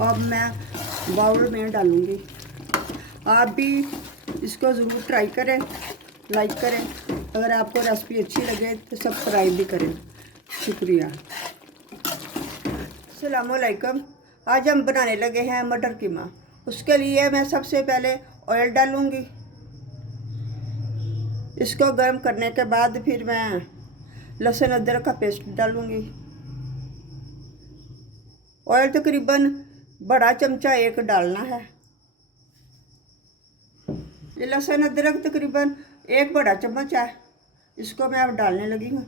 अब मैं बाउल में डालूँगी। आप भी इसको ज़रूर ट्राई करें, लाइक करें। अगर आपको रेसिपी अच्छी लगे तो सब्सक्राइब भी करें। शुक्रिया। अस्सलाम वालेकुम। आज हम बनाने लगे हैं मटर कीमा। उसके लिए मैं सबसे पहले ऑयल डालूँगी। इसको गर्म करने के बाद फिर मैं लहसुन अदरक का पेस्ट डालूँगी। ऑयल तकरीबन बड़ा चमचा 1 डालना है। ये लहसुन अदरक तकरीबन 1 बड़ा चम्मच है। इसको मैं अब डालने लगी हूँ।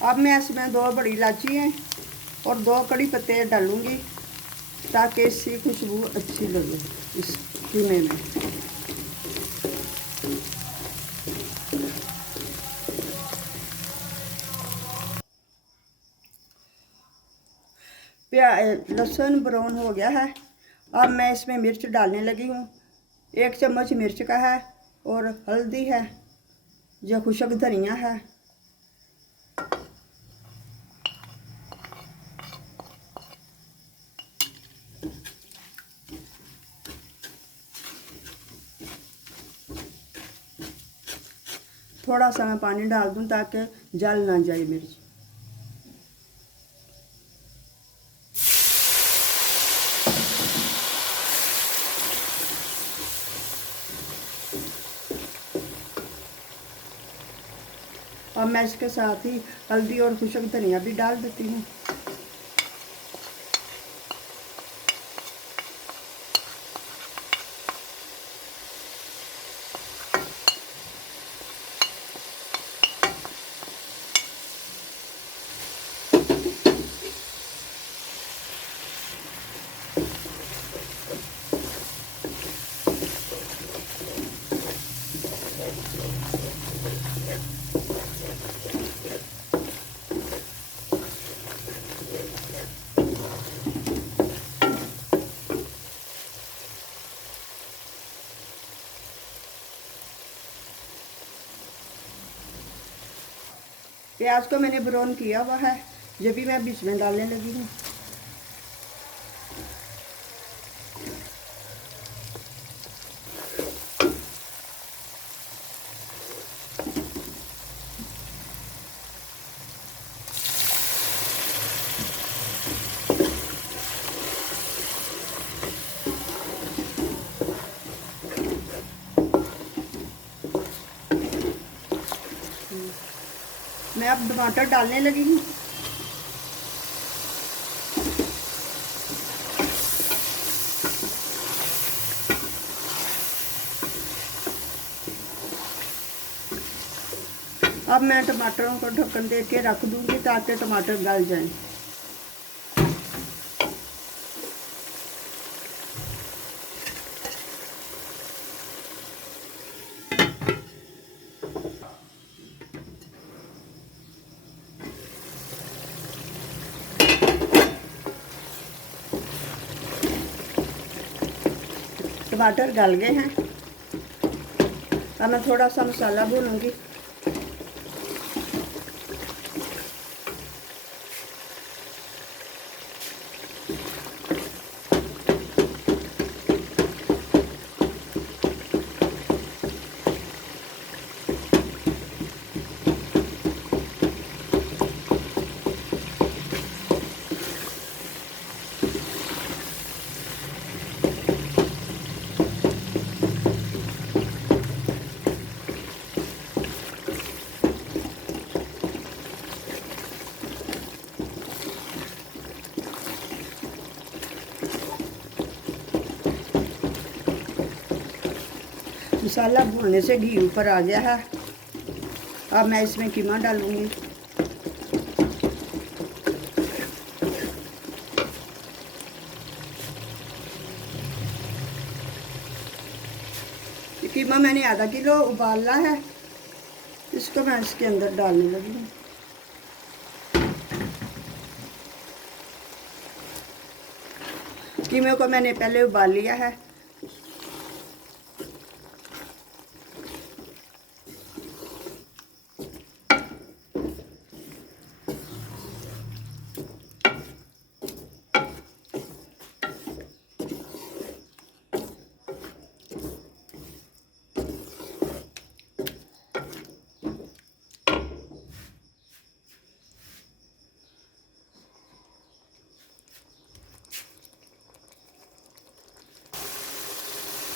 अब मैं इसमें 2 बड़ी इलायची हैं और 2 कड़ी पत्ते डालूंगी ताकि इसकी खुशबू अच्छी लगे इस कीमे में। लहसुन ब्राउन हो गया है। अब मैं इसमें मिर्च डालने लगी हूँ। 1 चम्मच मिर्च का है और हल्दी है, जो खुशक धनिया है। थोड़ा सा मैं पानी डाल दूँ ताकि जल ना जाए मिर्च। अब मैं इसके साथ ही हल्दी और खुशक धनिया भी डाल देती हूँ। प्याज को मैंने ब्राउन किया हुआ है, ये भी मैं बीच में डालने लगी हूँ। मैं अब टमाटर डालने लगी हूँ। अब मैं टमाटरों को ढक्कन दे के रख दूँगी ताकि टमाटर गल जाएं। टमाटर गल गए हैं। अब मैं थोड़ा सा मसाला भूनूंगी। मसाला भूनने से घी ऊपर आ गया है। अब मैं इसमें कीमा डालूंगी। कीमा मैंने आधा किलो उबाला है, इसको मैं इसके अंदर डालने लगी हूँ। कीमे को मैंने पहले उबाल लिया है।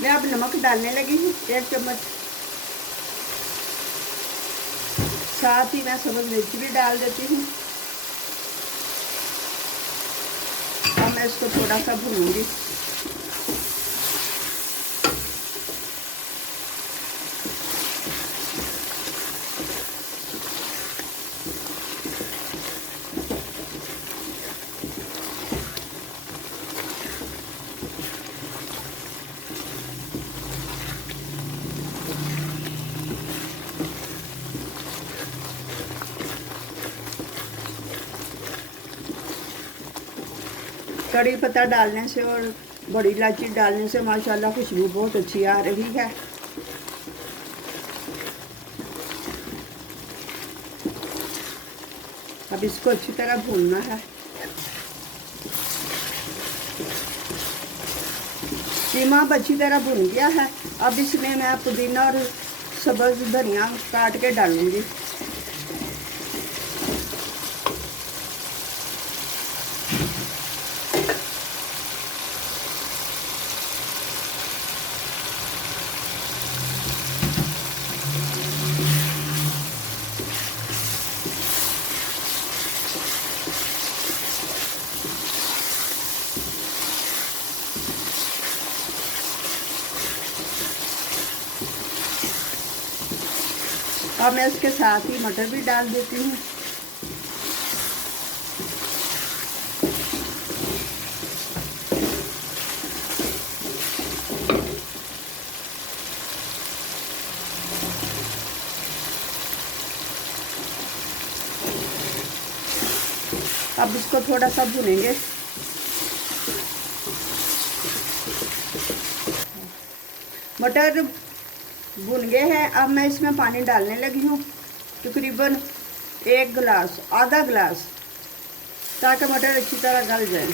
मैं अब नमक डालने लगी हूँ 1 चम्मच। साथ ही मैं सब्ज़ मिर्च भी डाल देती हूँ। अब मैं इसको थोड़ा सा भूनूंगी। कड़ी पत्ता डालने से और बड़ी इलायची डालने से माशाल्लाह खुशबू बहुत अच्छी आ रही है। अब इसको अच्छी तरह भूनना है। कीमा अब अच्छी तरह भुन गया है। अब इसमें मैं पुदीना और सब्ज़ धनिया काट के डालूंगी। अब मैं इसके साथ ही मटर भी डाल देती हूँ। अब इसको थोड़ा सा भुनेंगे। मटर भुन गए हैं। अब मैं इसमें पानी डालने लगी हूँ, तकरीबन 1 गिलास, आधा गिलास, ताकि मटर अच्छी तरह गल जाए।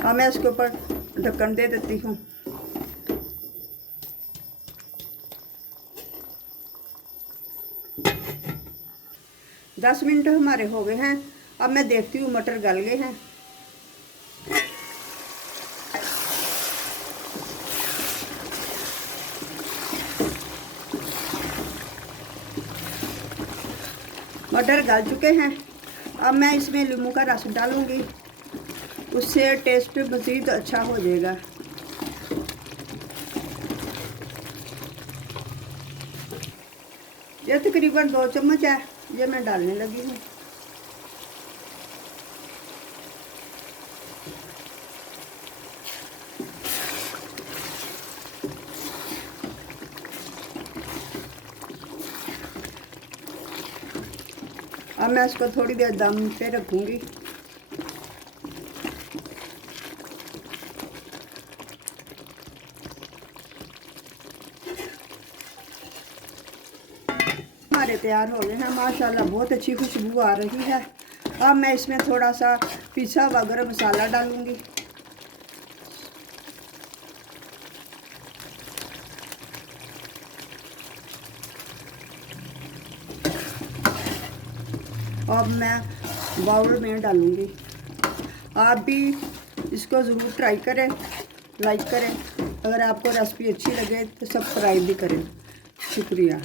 अब मैं इसके ऊपर ढक्कन दे देती हूँ। दस मिनट हमारे हो गए हैं। अब मैं देखती हूँ मटर गल गए हैं। मटर गल चुके हैं। अब मैं इसमें नींबू का रस डालूंगी, उससे टेस्ट मज़ीद अच्छा हो जाएगा। ये तकरीबन 2 चम्मच है, ये मैं डालने लगी हूँ। अब मैं इसको थोड़ी देर दम पे रखूँगी। हमारे तैयार हो गए हैं माशाल्लाह, बहुत अच्छी खुशबू आ रही है। अब मैं इसमें थोड़ा सा पिसा हुआ गरम मसाला डालूँगी। अब मैं बाउल में डालूँगी। आप भी इसको ज़रूर ट्राई करें, लाइक करें। अगर आपको रेसिपी अच्छी लगे तो सब्सक्राइब भी करें। शुक्रिया।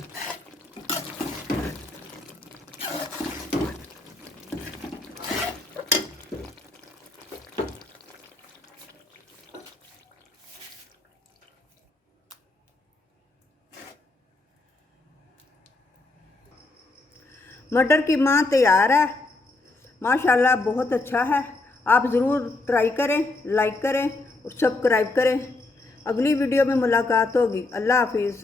मटर कीमा तैयार है, माशाल्लाह बहुत अच्छा है। आप ज़रूर ट्राई करें, लाइक करें और सब्सक्राइब करें। अगली वीडियो में मुलाकात होगी। अल्लाह हाफिज़।